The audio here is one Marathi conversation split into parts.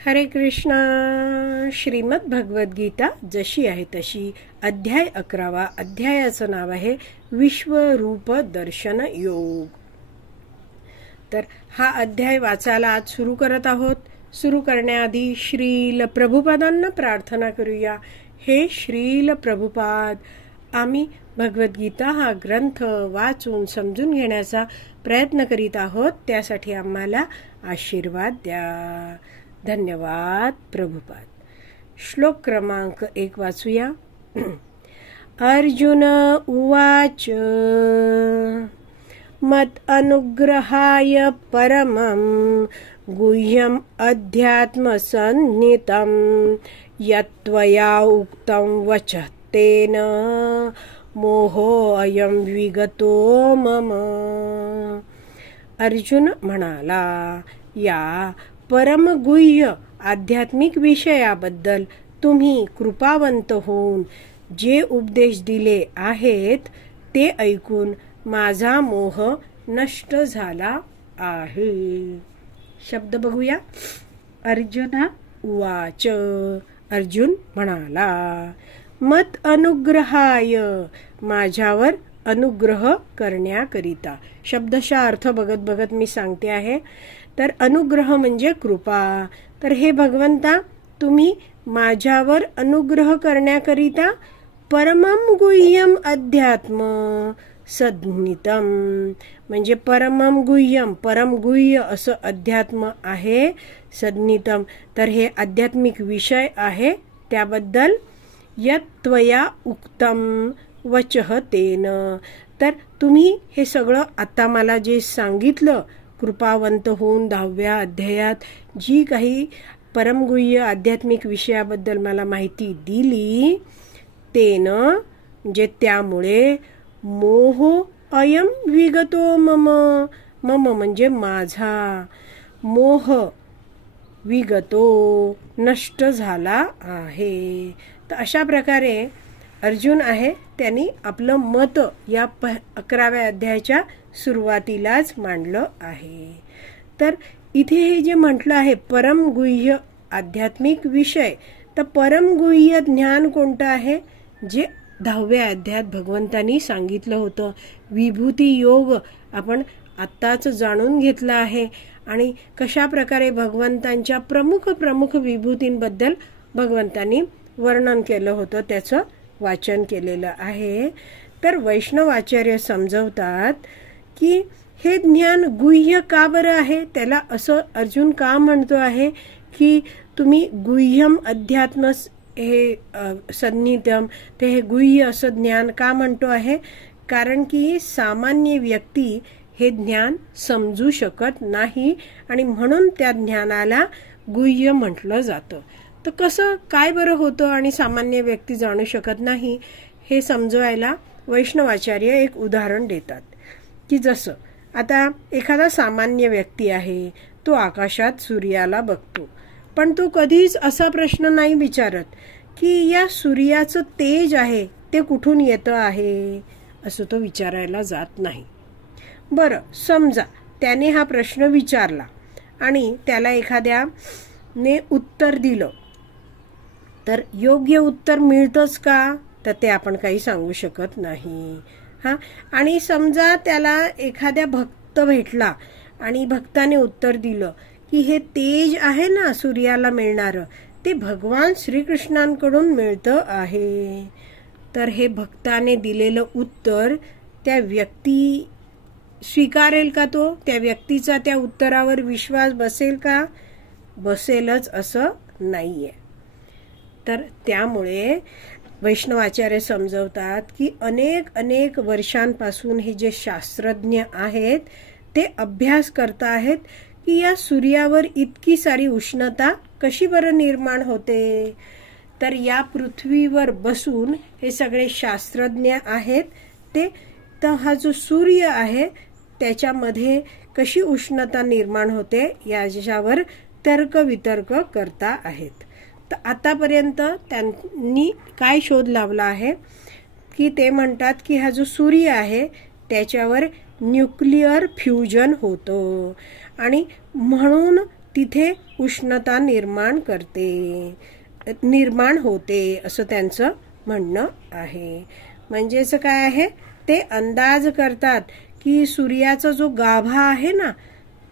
हरे कृष्णा. श्रीमद भगवद गीता जशी आहे तशी, अध्याय 11. अध्यायाचं नाव आहे विश्वरूप दर्शन योग. तर हा अध्याय वाचायला आज सुरू करत आहोत. सुरू करण्याआधी श्रील प्रभुपादांना प्रार्थना करूया. हे श्रील प्रभुपाद, आम्ही भगवद्गीता हा ग्रंथ वाचून समजून घेण्याचा प्रयत्न करीत आहोत. त्यासाठी आम्हाला आशीर्वाद द्या. धन्यवाद प्रभुपाद. श्लोक क्रमांक 1 वाचूया. अर्जुन उवाच मत अनुग्रहाय परमं गुह्यम अध्यात्म सन्नितं यत्त्वया उक्तं वचः तेन मोहोऽयं विगतो मम. अर्जुन म्हणाला, या परमगुह्य आध्यात्मिक विषयाबद्दल तुम्ही कृपावंत होऊन जे उपदेश दिले आहेत ते ऐकून माझा मोह नष्ट झाला आहे. शब्द बघूया. अर्जुन उवाच, अर्जुन म्हणाला. मत अनुग्रहाय, माझ्यावर अनुग्रह करण्याकरिता. शब्दशः अर्थ बघत बघत मी सांगते आहे. तर अनुग्रह म्हणजे कृपा. तर हे भगवंता, तुम्ही माझ्यावर अनुग्रह करण्याकरिता परमं गुह्यम अध्यात्म सन्नितं, म्हणजे परमं गुह्यम, परम गुह्य असं अध्यात्म आहे. सन्नितं, तर हे आध्यात्मिक विषय आहे. त्याबद्दल यत्त्वया उक्तं वचः तेन, तर तुम्ही हे सगळं आता मला जे सांगितलं, कृपावंत होऊन 10व्या अध्यायात जी काही परमगुह्य आध्यात्मिक विषयाबद्दल मला माहिती दिली, तेन म्हणजे त्यामुळे मोह अयम विगतो मम, मम म्हणजे माझा, मोह विगतो नष्ट झाला आहे. तर अशा प्रकारे अर्जुन आहे, त्यांनी आपलं मत या 11व्या अध्यायाच्या सुरुवातीलाच मांडलं आहे. तर इथे हे जे म्हटलं आहे परमगुह्य आध्यात्मिक विषय, तर परमगुह्य ज्ञान कोणतं आहे? जे 10व्या अध्यायात भगवंतांनी सांगितलं होतं. विभूती योग आपण आत्ताच जाणून घेतला आहे आणि कशा प्रकारे भगवंतांच्या प्रमुख विभूतींबद्दल भगवंतांनी वर्णन केलं होतं, त्याचं वाचन केलेलं आहे. तर वैष्णवाचार्य समजवतात की हे ज्ञान गुह्य का बरं आहे? त्याला असं अर्जुन का म्हणतो आहे की तुम्ही गुह्यम अध्यात्म हे सन्निधम, ते हे गुह्य असं ज्ञान का म्हणतो आहे? कारण की सामान्य व्यक्ती हे ज्ञान समजू शकत नाही आणि म्हणून त्या ज्ञानाला गुह्य म्हटलं जातं. तर कसं काय बरं होतं आणि सामान्य व्यक्ती जाणू शकत नाही, हे समजवायला वैष्णवाचार्य एक उदाहरण देतात. की जसं आता एखादा सामान्य व्यक्ती आहे, तो आकाशात सूर्याला बघतो, पण तो कधीच असा प्रश्न नाही विचारत की या सूर्याचं तेज आहे ते कुठून येतं आहे, असं तो विचारायला जात नाही. बरं, समजा त्याने हा प्रश्न विचारला आणि त्याला एखाद्याने उत्तर दिलं, तर योग्य उत्तर मिळतंच का? तर ते आपण काही सांगू शकत नाही. आणि समजा त्याला एखाद्या भक्त भेटला आणि भक्ताने उत्तर दिलं की हे तेज आहे ना सूर्याला मिळणारं, ते भगवान श्रीकृष्णांकडून मिळतं आहे. तर हे भक्ताने दिलेलं उत्तर त्या व्यक्ती स्वीकारेल का? तो त्या व्यक्तीचा त्या उत्तरावर विश्वास बसेल का? बसेलच असं नाहीये. तर त्यामुळे वैष्णवाचार्य समजवतात की अनेक वर्षांपासून हे जे शास्त्रज्ञ आहेत ते अभ्यास करत आहेत की या सूर्यावर इतकी सारी उष्णता कशी बरं निर्माण होते. तर या पृथ्वीवर बसून हे सगळे शास्त्रज्ञ आहेत, ते तर हा जो सूर्य आहे त्याच्यामध्ये कशी उष्णता निर्माण होते याच्यावर तर्कवितर्क करता आहेत. तर आतापर्यंत त्यांनी काय शोध लावला आहे की ते म्हणतात की हा जो सूर्य आहे त्याच्यावर न्यूक्लिअर फ्युजन होतं आणि म्हणून तिथे उष्णता निर्माण होते असं त्यांचं म्हणणं आहे. म्हणजेच काय आहे, ते अंदाज करतात की सूर्याचा जो गाभा आहे ना,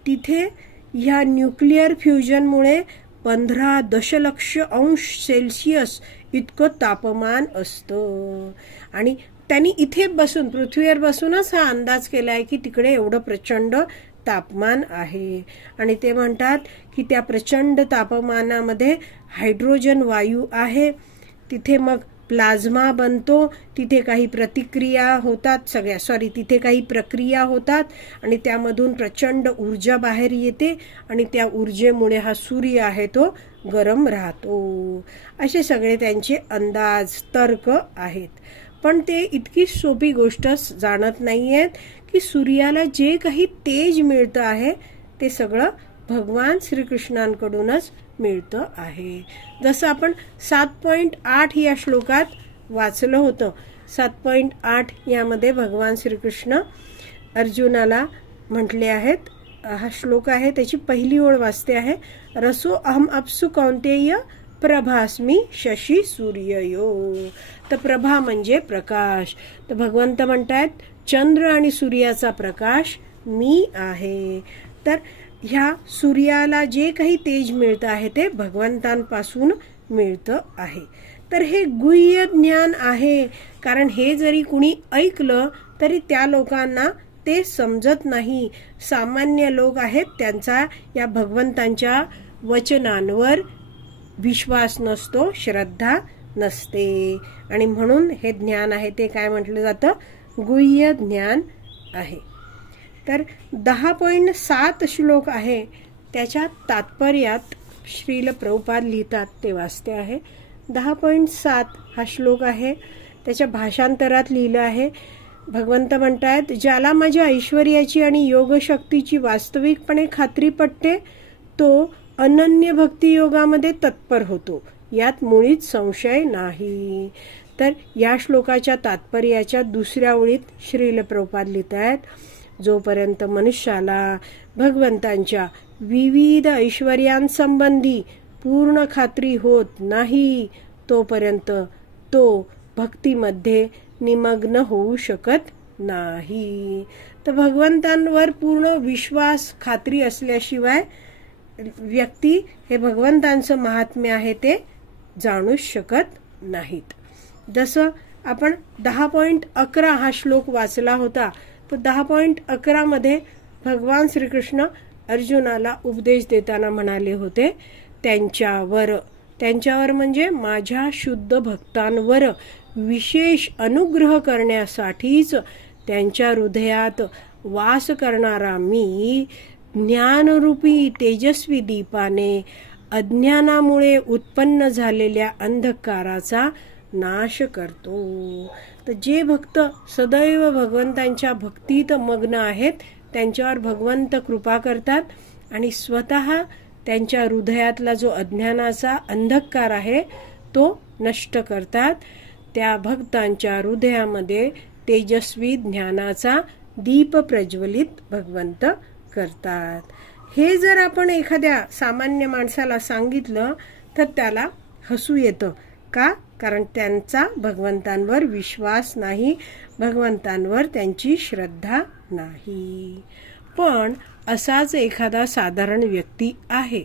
तिथे ह्या न्यूक्लिअर फ्युजनमुळे 15 दशलक्ष अंश सेल्सिअस इतकं तापमान असतं. आणि त्यांनी इथे बसून, पृथ्वीवर बसूनच हा अंदाज केलाय की तिकडे एवढं प्रचंड तापमान आहे. आणि ते म्हणतात की त्या प्रचंड तापमानामध्ये हायड्रोजन वायू आहे, तिथे मग प्लाझ्मा बनतो, तिथे काही प्रक्रिया होतात आणि त्यामधून प्रचंड ऊर्जा बाहेर येते आणि त्या ऊर्जेमुळे हा सूर्य आहे तो गरम राहतो. असे सगळे त्यांचे अंदाज, तर्क आहेत. पण ते इतकी सोपी गोष्ट जाणत नाहीयेत की सूर्याला जे काही तेज मिळतं आहे ते सगळं भगवान श्रीकृष्णांकडूनच मिळतं आहे. जसं आपण 7.8 या श्लोकात वाचलं होतं. 7.8 यामध्ये भगवान श्रीकृष्ण अर्जुनाला म्हटले आहेत. हा श्लोक आहे, त्याची पहिली ओळ वाचते आहे, रसो अहम अप्सु कौंतेय प्रभास्मी शशी सूर्ययो. तर प्रभा म्हणजे प्रकाश. तर भगवंत म्हणतायत चंद्र आणि सूर्याचा प्रकाश मी आहे. तर ह्या सूर्याला जे काही तेज मिळतं आहे ते भगवंतांपासून मिळतं आहे. तर हे गुह्य ज्ञान आहे, कारण हे जरी कुणी ऐकलं तरी त्या लोकांना ते समजत नाही. सामान्य लोक आहेत, त्यांचा या भगवंतांच्या वचनांवर विश्वास नसतो, श्रद्धा नसते. आणि म्हणून हे ज्ञान आहे ते काय म्हटलं जातं, गुह्य ज्ञान आहे. तर 10.7 श्लोक आहे, त्याच्या तात्पर्यात श्रील प्रभुपाद लिहितात, ते वाचते आहे. 10.7 हा श्लोक आहे, त्याच्या भाषांतरात लिहिलं आहे. भगवंत म्हणतायत, ज्याला माझ्या ऐश्वर्याची आणि योगशक्तीची वास्तविकपणे खात्री पटते तो अनन्य भक्ती योगामध्ये तत्पर होतो, यात मुळीच संशय नाही. तर या श्लोकाच्या तात्पर्याच्या दुसऱ्या ओळीत श्रील प्रभुपाद लिहितायत, जोपर्यंत मनुष्याला भगवंतांच्या विविध ऐश्वर्यांसंबंधी पूर्ण खात्री होत नाही तोपर्यंत तो भक्तीमध्ये निमग्न होऊ शकत नाही. तर भगवंतांवर पूर्ण विश्वास, खात्री असल्याशिवाय व्यक्ती हे भगवंतांचं महात्म्य आहे ते जाणूच शकत नाहीत. जसं आपण 10.11 हा श्लोक वाचला होता, तर 10.11 मध्ये भगवान श्रीकृष्ण अर्जुनाला उपदेश देताना म्हणाले होते, त्यांच्यावर म्हणजे माझ्या शुद्ध भक्तांवर विशेष अनुग्रह करण्यासाठीच त्यांच्या हृदयात वास करणारा मी ज्ञानरूपी तेजस्वी दीपाने अज्ञानामुळे उत्पन्न झालेल्या अंधकाराचा नाश करतो. तर जे भक्त सदैव भगवंतांच्या भक्तीत मग्न आहेत त्यांच्यावर भगवंत कृपा करतात आणि स्वतः त्यांच्या हृदयातला जो अज्ञानाचा अंधकार आहे तो नष्ट करतात. त्या भक्तांच्या हृदयामध्ये तेजस्वी ज्ञानाचा दीप प्रज्वलित भगवंत करतात. हे जर आपण एखाद्या सामान्य माणसाला सांगितलं तर त्याला हसू येतं. का? कारण त्यांचा भगवंतांवर विश्वास नाही, भगवंतांवर त्यांची श्रद्धा नाही. पण असाच एखादा साधारण व्यक्ती आहे,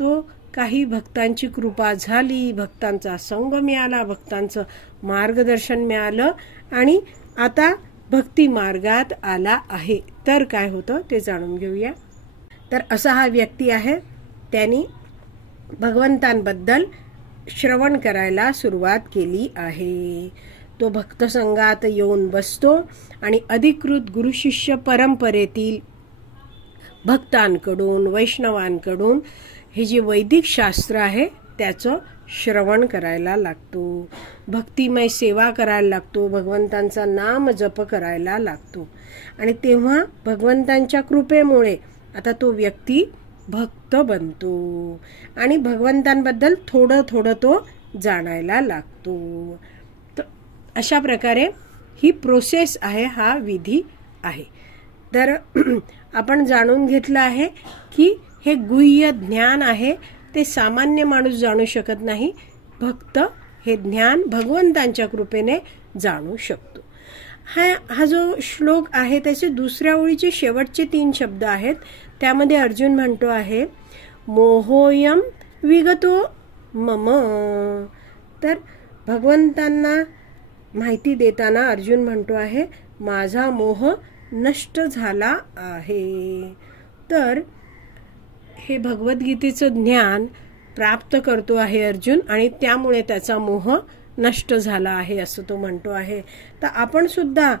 तो काही भक्तांची कृपा झाली, भक्तांचा संग मिळाला, भक्तांचं मार्गदर्शन मिळालं आणि आता भक्ती मार्गात आला आहे, तर काय होतं ते जाणून घेऊया. तर असा हा व्यक्ती आहे, त्यांनी भगवंतांबद्दल श्रवण करायला सुरुवात केली आहे. तो भक्तसंघात येऊन बसतो आणि अधिकृत गुरुशिष्य परंपरेतील भक्तांकडून, वैष्णवांकडून हे जे वैदिक शास्त्र आहे त्याचं श्रवण करायला लागतो, भक्तिमय सेवा करायला लागतो, भगवंतांचा नाम जप करायला लागतो. आणि तेव्हा भगवंतांच्या कृपेमुळे आता तो व्यक्ती भक्त बनतो आणि भगवंतांबद्दल थोडं थोडं तो जाणायला लागतो. तर अशा प्रकारे ही प्रोसेस आहे, हा विधी आहे. तर आपण जाणून घेतलं आहे की हे गुह्य ज्ञान आहे, ते सामान्य माणूस जाणू शकत नाही. भक्त हे ज्ञान भगवंतांच्या कृपेने जाणू शकतो. हा जो श्लोक आहे त्याचे दुसऱ्या ओळीचे शेवटचे 3 शब्द आहेत. त्यामध्ये अर्जुन म्हणतो आहे, मोहोयम विगतो मम. तर भगवंतांना माहिती देताना अर्जुन म्हणतो आहे, माझा मोह नष्ट झाला आहे. तर हे भगवद्गीतेचं ज्ञान प्राप्त करतो आहे अर्जुन, आणि त्यामुळे त्याचा मोह नष्ट झाला आहे असं तो म्हणतो आहे. तर आपण सुद्धा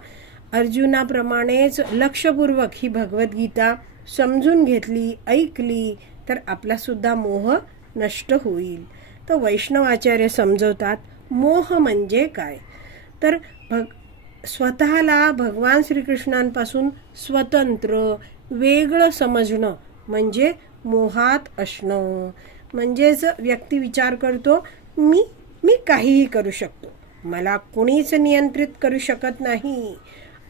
अर्जुनाप्रमाणेच लक्षपूर्वक ही भगवद्गीता समजून घेतली, ऐकली, तर आपला सुद्धा मोह नष्ट होईल. तर वैष्णवाचार्य समजवतात मोह म्हणजे काय. तर स्वतःला भगवान श्रीकृष्णांपासून स्वतंत्र वेगळं समजणं म्हणजे मोहात असणं. म्हणजेच व्यक्ती विचार करतो, मी काहीही करू शकतो, मला कोणीच नियंत्रित करू शकत नाही.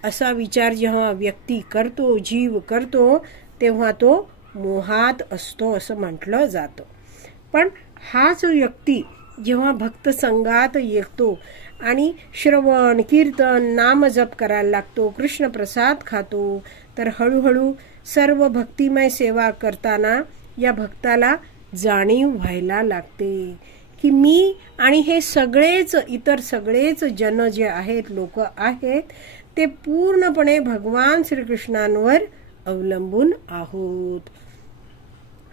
असा विचार जेव्हा व्यक्ती करतो, जीव करतो, तेव्हा तो मोहात असतो असं म्हटलं जातं. पण हाच व्यक्ती जेव्हा भक्त संघात येतो आणि श्रवण कीर्तन नाम जप करायला लागतो, कृष्ण प्रसाद खातो, तर हळूहळू सर्व भक्तिमय सेवा करताना या भक्ताला जाणीव व्हायला लागते की मी आणि हे सगळेच इतर सगळेच जन जे आहेत, लोक आहेत, ते पूर्णपणे भगवान श्रीकृष्णांवर अवलंबून आहोत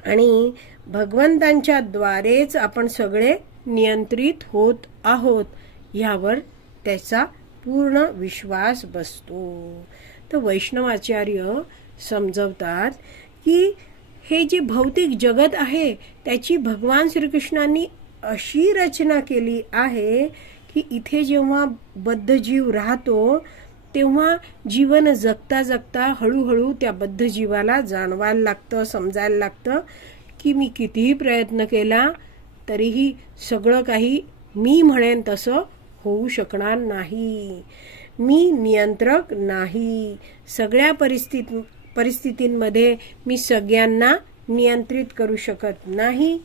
आणि भगवंतांच्या द्वारेच आपण सगळे नियंत्रित होत आहोत यावर त्याचा पूर्ण विश्वास बसतो. तर वैष्णवाचार्य समजवतात की हे जे भौतिक जगत आहे त्याची भगवान श्रीकृष्णांनी अशी रचना केली आहे की इथे जेव्हा बद्ध जीव राहतो तेव्हा जीवन जगता जगता हळूहळू त्या बद्ध जीवाला जाणवायला लागतं, समजायला लागतं की मी कितीही प्रयत्न केला तरीही सगळं काही मी म्हणेन तसं होऊ शकणार नाही. मी नियंत्रक नाही. सगळ्या परिस्थितींमध्ये मी सगळ्यांना नियंत्रित करू शकत नाही.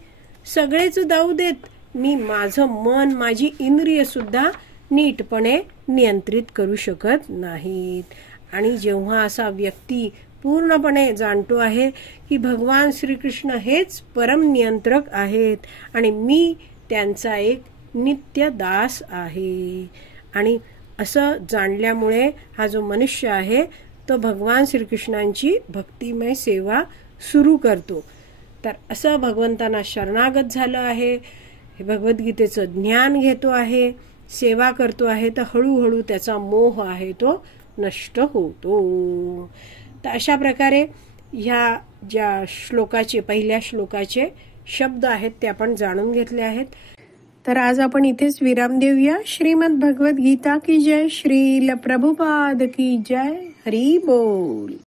सगळेच जाऊ देत, मी माझं मन, माझी इंद्रिय सुद्धा नीटपणे नियंत्रित करू शकत नाहीत. आणि जेव्हा असा व्यक्ती पूर्णपणे जाणतो आहे की भगवान श्रीकृष्ण हेच परम नियंत्रक आहेत आणि मी त्यांचा एक नित्य दास आहे, आणि असं जाणल्यामुळे हा जो मनुष्य आहे तो भगवान श्रीकृष्णांची भक्तिमय सेवा सुरू करतो. तर असं भगवंतांना शरणागत झालं आहे, हे भगवद्गीतेचं ज्ञान घेतो आहे, सेवा करतो आहे, तर हळूहळू त्याचा मोह आहे तो नष्ट होतो. तर अशा प्रकारे ह्या ज्या श्लोकाचे पहिल्या श्लोकाचे शब्द आहेत ते आपण जाणून घेतले आहेत. तर आज आपण इथेच विराम देऊया. श्रीमद भगवद गीता की जय. श्रील प्रभुपाद की जय. हरी बोल.